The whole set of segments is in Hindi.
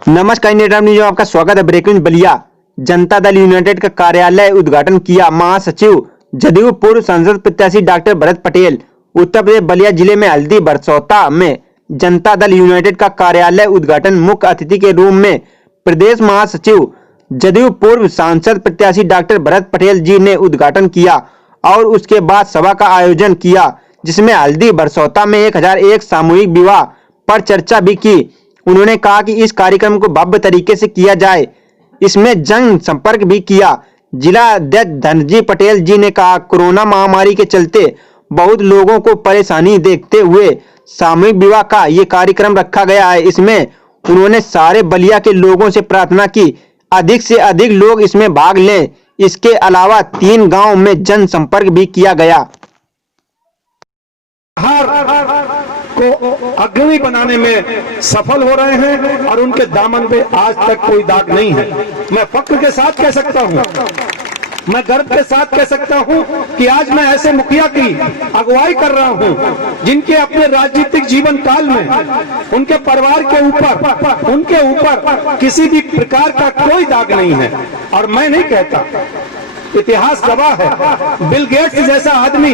नमस्कार, इंडिया न्यूज में आपका स्वागत है। ब्रेकिंग बलिया जनता दल यूनाइटेड का कार्यालय उद्घाटन किया महासचिव जदयू पूर्व संसद प्रत्याशी डॉक्टर भरत पटेल। उत्तर प्रदेश बलिया जिले में हल्दी बरसौता में जनता दल यूनाइटेड का कार्यालय उद्घाटन मुख्य अतिथि के रूप में प्रदेश महासचिव जदयू पूर्व सांसद प्रत्याशी डॉक्टर भरत पटेल जी ने उद्घाटन किया और उसके बाद सभा का आयोजन किया, जिसमें हल्दी बरसौता में 1001 सामूहिक विवाह पर चर्चा भी की। उन्होंने कहा कि इस कार्यक्रम को भव्य तरीके से किया जाए, इसमें जन संपर्क भी किया। जिला अध्यक्ष धनजी पटेल जी ने कहा, कोरोना महामारी के चलते बहुत लोगों को परेशानी देखते हुए सामूहिक विवाह का ये कार्यक्रम रखा गया है। इसमें उन्होंने सारे बलिया के लोगों से प्रार्थना की अधिक से अधिक लोग इसमें भाग लें। इसके अलावा 3 गांव में जन संपर्क भी किया गया। को अग्रणी बनाने में सफल हो रहे हैं और उनके दामन पे आज तक कोई दाग नहीं है। मैं फक्र के साथ कह सकता हूं, मैं गर्व के साथ कह सकता हूं कि आज मैं ऐसे मुखिया की अगुवाई कर रहा हूं जिनके अपने राजनीतिक जीवन काल में उनके परिवार के ऊपर उनके ऊपर किसी भी प्रकार का कोई दाग नहीं है। और मैं नहीं कहता, इतिहास गवाह है, बिल गेट्स जैसा आदमी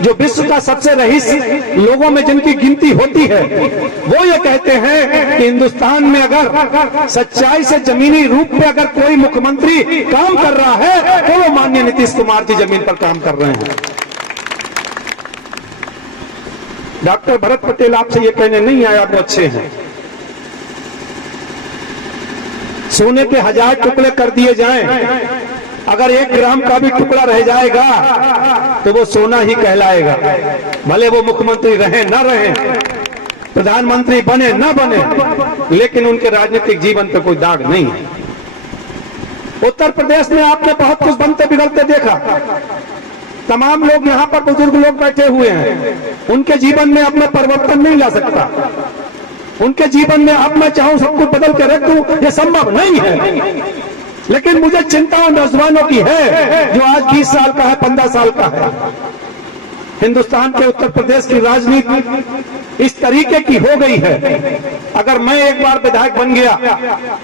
जो विश्व का सबसे रईस लोगों में जिनकी गिनती होती है, वो ये कहते हैं कि हिंदुस्तान में अगर सच्चाई से जमीनी रूप पे अगर कोई मुख्यमंत्री काम कर रहा है तो वो माननीय नीतीश कुमार की जमीन पर काम कर रहे हैं। डॉक्टर भरत पटेल आपसे ये कहने नहीं आया वो अच्छे हैं। सोने के 1000 टुकड़े कर दिए जाएं, अगर 1 ग्राम का भी टुकड़ा रह जाएगा तो वो सोना ही कहलाएगा। भले वो मुख्यमंत्री रहे न रहे, प्रधानमंत्री बने न बने, लेकिन उनके राजनीतिक जीवन पे कोई दाग नहीं है। उत्तर प्रदेश में आपने बहुत कुछ बनते बिगड़ते देखा। तमाम लोग यहाँ पर बुजुर्ग लोग बैठे हुए हैं, उनके जीवन में अब मैं परिवर्तन नहीं ला सकता। उनके जीवन में अब मैं चाहूं सब कुछ बदल के रख दूं, ये संभव नहीं है। लेकिन मुझे चिंता उन नौजवानों की है जो आज 20 साल का है, 15 साल का है। हिंदुस्तान के उत्तर प्रदेश की राजनीति इस तरीके की हो गई है, अगर मैं एक बार विधायक बन गया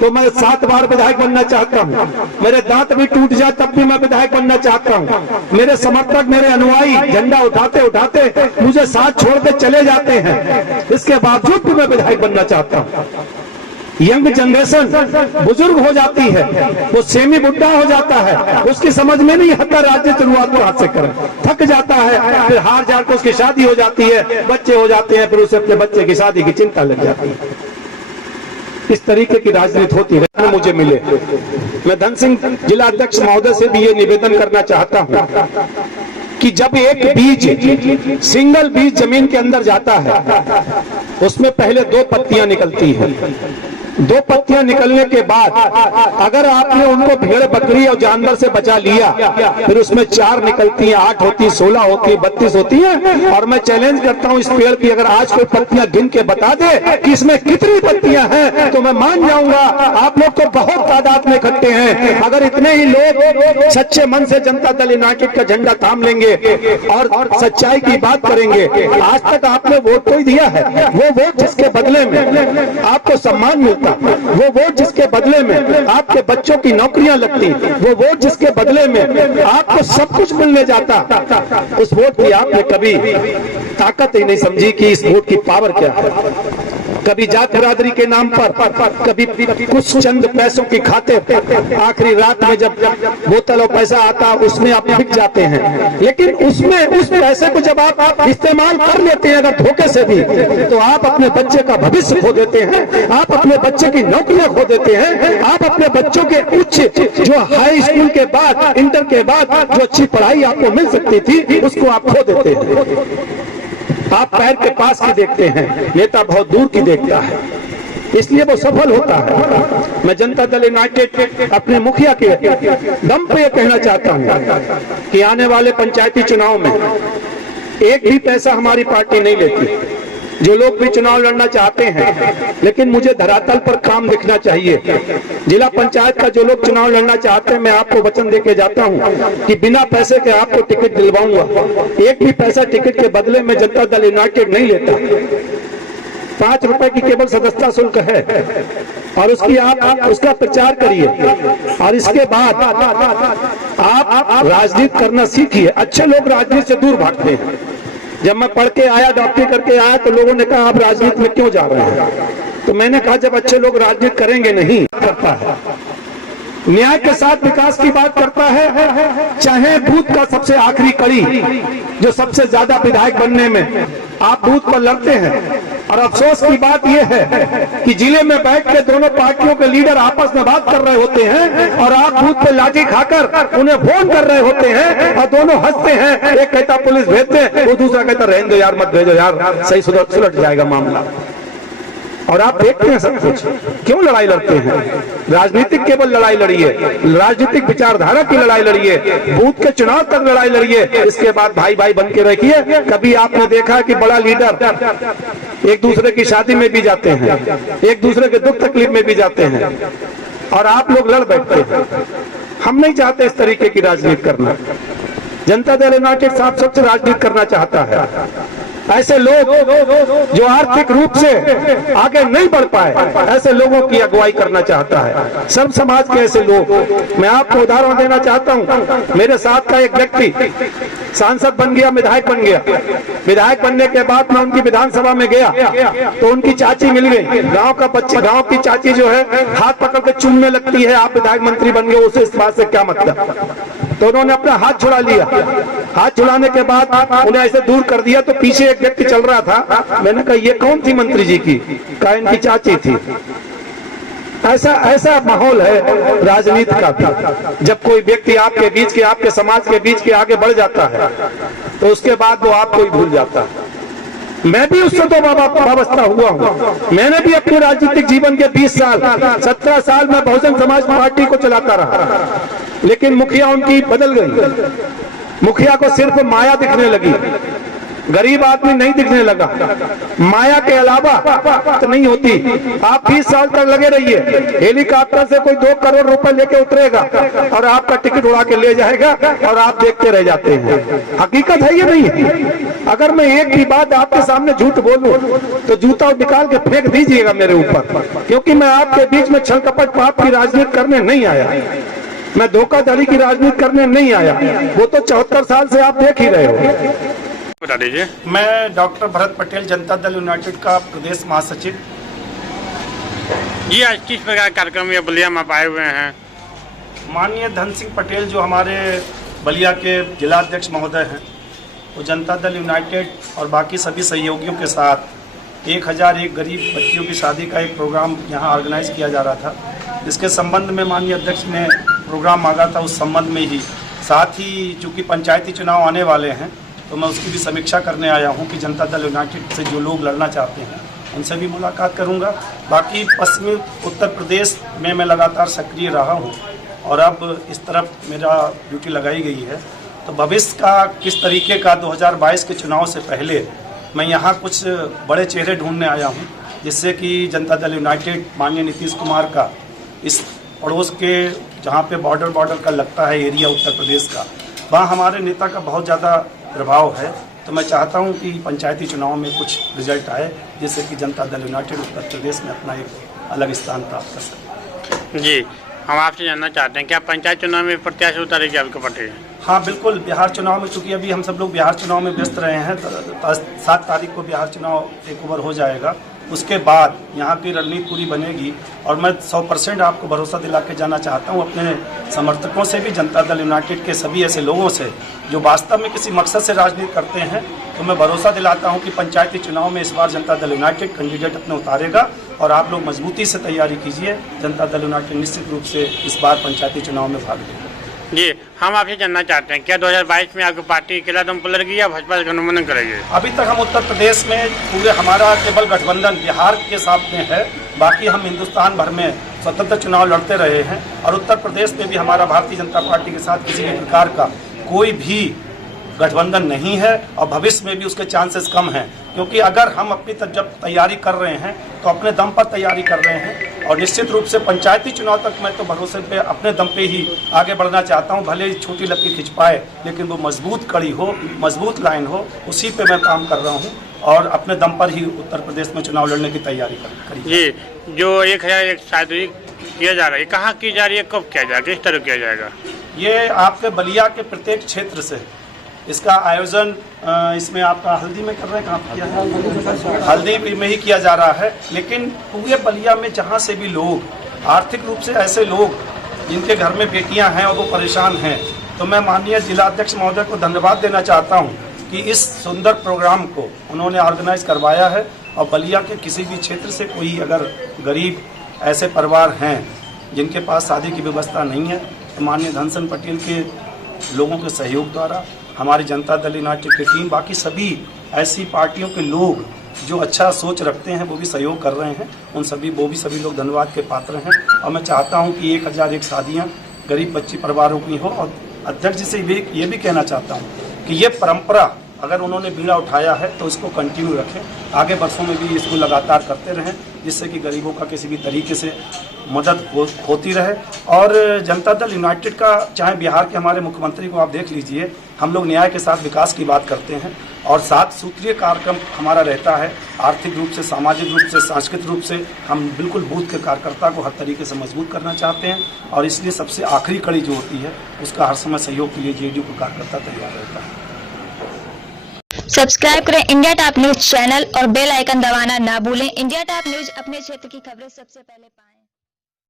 तो मैं 7 बार विधायक बनना चाहता हूं। मेरे दांत भी टूट जाए तब भी मैं विधायक बनना चाहता हूं। मेरे समर्थक, मेरे अनुयायी झंडा उठाते उठाते मुझे साथ छोड़ के चले जाते हैं, इसके बावजूद भी मैं विधायक बनना चाहता हूं। यंग जनरेशन बुजुर्ग हो जाती है, वो सेमी बुढ़ा हो जाता है, उसकी समझ में नहीं आता राज्य शुरुआत कहां से करें, थक जाता है, फिर हार जाकर उसकी शादी हो जाती है, बच्चे हो जाते हैं, फिर उसे अपने बच्चे की शादी की चिंता लग जाती है। इस तरीके की राजनीति होती है। मुझे मिले, मैं धन सिंह जिला अध्यक्ष महोदय से भी ये निवेदन करना चाहता हूँ कि जब एक बीज, सिंगल बीज जमीन के अंदर जाता है, उसमें पहले 2 पत्तियां निकलती हैं। 2 पत्तियां निकलने के बाद अगर आपने उनको भेड़ बकरी और जानवर से बचा लिया, फिर उसमें 4 निकलती हैं, 8 होती, 16 होती, 32 होती हैं। और मैं चैलेंज करता हूं इस पेड़ की, अगर आज कोई पत्तियां गिन के बता दे कि इसमें कितनी पत्तियां हैं, तो मैं मान जाऊंगा आप लोग तो बहुत तादाद में इकट्ठे हैं। अगर इतने ही लोग सच्चे मन से जनता दल यूनाइटेड का झंडा थाम लेंगे और सच्चाई की बात करेंगे, आज तक आपने वोट तो ही दिया है, वो वोट जिसके बदले में आपको सम्मान मिलता, वो वोट जिसके बदले में आपके बच्चों की नौकरियां लगती, वो वोट जिसके बदले में आपको सब कुछ मिलने जाता, उस वोट की आपने कभी ताकत ही नहीं समझी कि इस वोट की पावर क्या है। कभी जात बिरादरी के नाम पर, कभी कुछ चंद पैसों की खातिर, आखिरी रात में जब बोतल और पैसा आता उसमें आप बिक जाते हैं। लेकिन उसमें उस पैसे को जब आप इस्तेमाल कर लेते हैं अगर धोखे से भी, तो आप अपने बच्चे का भविष्य खो देते हैं, आप अपने बच्चे की नौकरियां खो देते हैं, आप अपने बच्चों के उच्च जो हाई स्कूल के बाद, इंटर के बाद जो अच्छी पढ़ाई आपको मिल सकती थी, उसको आप खो देते हैं। आप पैर के पास की देखते हैं, नेता बहुत दूर की देखता है, इसलिए वो सफल होता है। मैं जनता दल यूनाइटेड अपने मुखिया के दम पे ये कहना चाहता हूं कि आने वाले पंचायती चुनाव में एक भी पैसा हमारी पार्टी नहीं लेती। जो लोग भी चुनाव लड़ना चाहते हैं, लेकिन मुझे धरातल पर काम दिखना चाहिए। जिला पंचायत का जो लोग चुनाव लड़ना चाहते हैं, मैं आपको वचन देके जाता हूं कि बिना पैसे के आपको टिकट दिलवाऊंगा। एक भी पैसा टिकट के बदले में जनता दल यूनाइटेड नहीं लेता। ₹5 की केवल सदस्यता शुल्क है, और उसकी आप उसका प्रचार करिए, और इसके बाद आप राजनीति करना सीखिए। अच्छे लोग राजनीति से दूर भागते हैं। जब मैं पढ़ के आया, डॉक्टरी करके आया, तो लोगों ने कहा आप राजनीति में क्यों जा रहे हैं? तो मैंने कहा जब अच्छे लोग राजनीति करेंगे नहीं करता है, न्याय के साथ विकास की बात करता है, चाहे बूथ का सबसे आखिरी कड़ी जो सबसे ज्यादा विधायक बनने में आप बूथ पर लड़ते हैं। और अफसोस की बात यह है कि जिले में बैठ के दोनों पार्टियों के लीडर आपस में बात कर रहे होते हैं, और आप बूथ पे लाठी खाकर उन्हें फोन कर रहे होते हैं, और दोनों हंसते हैं। एक कहता पुलिस भेजते हैं, वो दूसरा कहता रहने दो यार, मत भेजो यार, सही सुलट जाएगा मामला। और आप देखते हैं सब कुछ। क्यों लड़ाई लड़ते हैं? राजनीतिक केवल लड़ाई लड़िए, राजनीतिक विचारधारा की लड़ाई लड़िए, बूथ के चुनाव तक लड़ाई लड़िए, इसके बाद भाई भाई बन के रखिए। कभी आपने देखा कि बड़ा लीडर एक दूसरे की शादी में भी जाते हैं, एक दूसरे के दुख तकलीफ में भी जाते हैं, और आप लोग लड़ बैठते हैं। हम नहीं चाहते इस तरीके की राजनीति करना। जनता दल यूनाइटेड साफ स्वच्छ राजनीति करना चाहता है। ऐसे लोग जो आर्थिक रूप से आगे नहीं बढ़ पाए, ऐसे लोगों की अगुवाई करना चाहता है। सब समाज के ऐसे लोग, मैं आपको उदाहरण देना चाहता हूं। मेरे साथ का एक व्यक्ति सांसद बन गया, विधायक बन गया। विधायक बनने के बाद मैं उनकी विधानसभा में गया तो उनकी चाची मिल गई। गांव का बच्चे, गांव की चाची जो है हाथ पकड़ के चूमने लगती है, आप विधायक मंत्री बन गए, उसे इस बात से क्या मतलब? तो उन्होंने अपना हाथ छुड़ा लिया। हाथ छुड़ाने के बाद उन्हें ऐसे दूर कर दिया, तो पीछे एक व्यक्ति चल रहा था। मैंने कहा ये कौन थी मंत्री जी की? कहा इनकी चाची थी। ऐसा माहौल है राजनीति का भी। जब कोई व्यक्ति आपके बीच के, आपके समाज के बीच के आगे बढ़ जाता है, तो उसके बाद वो आपको ही भूल जाता है। मैं भी उससे तो वाबस्ता हुआ हूँ। मैंने भी अपने राजनीतिक जीवन के 20 साल 17 साल में बहुजन समाज पार्टी को चलाता रहा, लेकिन मुखिया उनकी बदल गई। मुखिया को सिर्फ माया दिखने लगी, गरीब आदमी नहीं दिखने लगा। माया के अलावा तो नहीं होती। आप 20 साल तक लगे रहिए, हेलीकॉप्टर से कोई 2 करोड़ रुपए लेके उतरेगा और आपका टिकट उड़ा के ले जाएगा, और आप देखते रह जाते हैं। हकीकत है ये नहीं है। अगर मैं एक ही बात आपके सामने झूठ बोलूं तो जूता निकाल के फेंक दीजिएगा मेरे ऊपर, क्योंकि मैं आपके बीच में छल कपट पाप की राजनीति करने नहीं आया। मैं धोखाधड़ी की राजनीति करने नहीं आया। वो तो 74 साल से आप देख ही रहे हो। बता दीजिए। मैं डॉक्टर भरत पटेल, जनता दल यूनाइटेड का प्रदेश महासचिव। जी, आज किस प्रकार कार्यक्रम या बलिया में आए हुए हैं? माननीय धन सिंह पटेल जो हमारे बलिया के जिलाध्यक्ष महोदय हैं, वो जनता दल यूनाइटेड और बाकी सभी सहयोगियों के साथ 1001 गरीब बच्चियों की शादी का एक प्रोग्राम यहाँ ऑर्गेनाइज किया जा रहा था। इसके संबंध में माननीय अध्यक्ष ने प्रोग्राम मांगा था। उस संबंध में ही, साथ ही चूँकि पंचायती चुनाव आने वाले हैं, तो मैं उसकी भी समीक्षा करने आया हूं कि जनता दल यूनाइटेड से जो लोग लड़ना चाहते हैं उनसे भी मुलाकात करूंगा। बाकी पश्चिमी उत्तर प्रदेश में मैं लगातार सक्रिय रहा हूं, और अब इस तरफ मेरा ड्यूटी लगाई गई है। तो भविष्य का किस तरीके का 2022 के चुनाव से पहले मैं यहाँ कुछ बड़े चेहरे ढूंढने आया हूँ, जिससे कि जनता दल यूनाइटेड माननीय नीतीश कुमार का इस पड़ोस के, जहाँ पे बॉर्डर का लगता है एरिया उत्तर प्रदेश का, वहाँ हमारे नेता का बहुत ज़्यादा प्रभाव है। तो मैं चाहता हूं कि पंचायती चुनाव में कुछ रिजल्ट आए, जिससे कि जनता दल यूनाइटेड उत्तर प्रदेश में अपना एक अलग स्थान प्राप्त कर सके। जी, हम आपसे जानना चाहते हैं क्या पंचायत चुनाव में प्रत्याशी उतारेगी आपके पार्टी? हाँ बिल्कुल, बिहार चुनाव में, चूँकि अभी हम सब लोग बिहार चुनाव में व्यस्त रहे हैं, 7 तारीख को बिहार चुनाव टेक ओवर हो जाएगा। उसके बाद यहाँ की रणनीति पूरी बनेगी, और मैं 100% आपको भरोसा दिला के जाना चाहता हूँ अपने समर्थकों से भी, जनता दल यूनाइटेड के सभी ऐसे लोगों से जो वास्तव में किसी मकसद से राजनीति करते हैं। तो मैं भरोसा दिलाता हूँ कि पंचायती चुनाव में इस बार जनता दल यूनाइटेड कैंडिडेट अपने उतारेगा, और आप लोग मजबूती से तैयारी कीजिए। जनता दल यूनाइटेड निश्चित रूप से इस बार पंचायती चुनाव में भाग लेगा। जी, हम आपसे जानना चाहते हैं क्या 2022 में आपकी पार्टी अकेला दम पर लगी या भाजपा गठबंधन करेगी? अभी तक हम उत्तर प्रदेश में पूरे, हमारा केवल गठबंधन बिहार के साथ में है। बाकी हम हिंदुस्तान भर में स्वतंत्र चुनाव लड़ते रहे हैं, और उत्तर प्रदेश में भी हमारा भारतीय जनता पार्टी के साथ किसी भी प्रकार का कोई भी गठबंधन नहीं है, और भविष्य में भी उसके चांसेस कम हैं। क्योंकि अगर हम अपनी जब तैयारी कर रहे हैं तो अपने दम पर तैयारी कर रहे हैं, और निश्चित रूप से पंचायती चुनाव तक मैं तो भरोसे पे अपने दम पे ही आगे बढ़ना चाहता हूं। भले ही छोटी लकीर खिंच पाए, लेकिन वो मजबूत कड़ी हो, मजबूत लाइन हो, उसी पे मैं काम कर रहा हूं। और अपने दम पर ही उत्तर प्रदेश में चुनाव लड़ने की तैयारी करी। जी, जो 1001 शादी किया जा रहा है, कहाँ की जा रही है, कब किया जाएगा, किस तरह किया जाएगा? ये आपके बलिया के प्रत्येक क्षेत्र से इसका आयोजन इसमें आपका हल्दी में कर रहे हैं, कहाँ पे किया है? हल्दी में ही किया जा रहा है। लेकिन पूरे बलिया में जहाँ से भी लोग आर्थिक रूप से ऐसे लोग जिनके घर में बेटियां हैं और वो परेशान हैं, तो मैं माननीय जिलाध्यक्ष महोदय को धन्यवाद देना चाहता हूँ कि इस सुंदर प्रोग्राम को उन्होंने ऑर्गेनाइज करवाया है। और बलिया के किसी भी क्षेत्र से कोई अगर गरीब ऐसे परिवार हैं जिनके पास शादी की व्यवस्था नहीं है, तो माननीय धनसिंह पटेल के लोगों के सहयोग द्वारा हमारी जनता दल यूनाइटेड की टीम, बाकी सभी ऐसी पार्टियों के लोग जो अच्छा सोच रखते हैं वो भी सहयोग कर रहे हैं, वो भी सभी लोग धन्यवाद के पात्र हैं। और मैं चाहता हूं कि 1001 शादियां गरीब बच्ची परिवारों की हो। और अध्यक्ष जी से ये भी कहना चाहता हूं कि ये परंपरा अगर उन्होंने बीड़ा उठाया है तो इसको कंटिन्यू रखें, आगे वर्षों में भी इसको लगातार करते रहें, जिससे कि गरीबों का किसी भी तरीके से मदद होती रहे। और जनता दल यूनाइटेड का, चाहे बिहार के हमारे मुख्यमंत्री को आप देख लीजिए, हम लोग न्याय के साथ विकास की बात करते हैं और 7 सूत्रीय कार्यक्रम हमारा रहता है। आर्थिक रूप से, सामाजिक रूप से, सांस्कृतिक रूप से हम बिल्कुल बूथ के कार्यकर्ता को हर तरीके से मजबूत करना चाहते हैं। और इसलिए सबसे आखिरी कड़ी जो होती है उसका हर समय सहयोग के लिए जेडीयू का कार्यकर्ता तैयार रहता है। सब्सक्राइब करें इंडिया टॉप न्यूज चैनल और बेल आइकन दबाना ना भूलें। इंडिया टॉप न्यूज अपने क्षेत्र की खबरें सबसे पहले पाएं।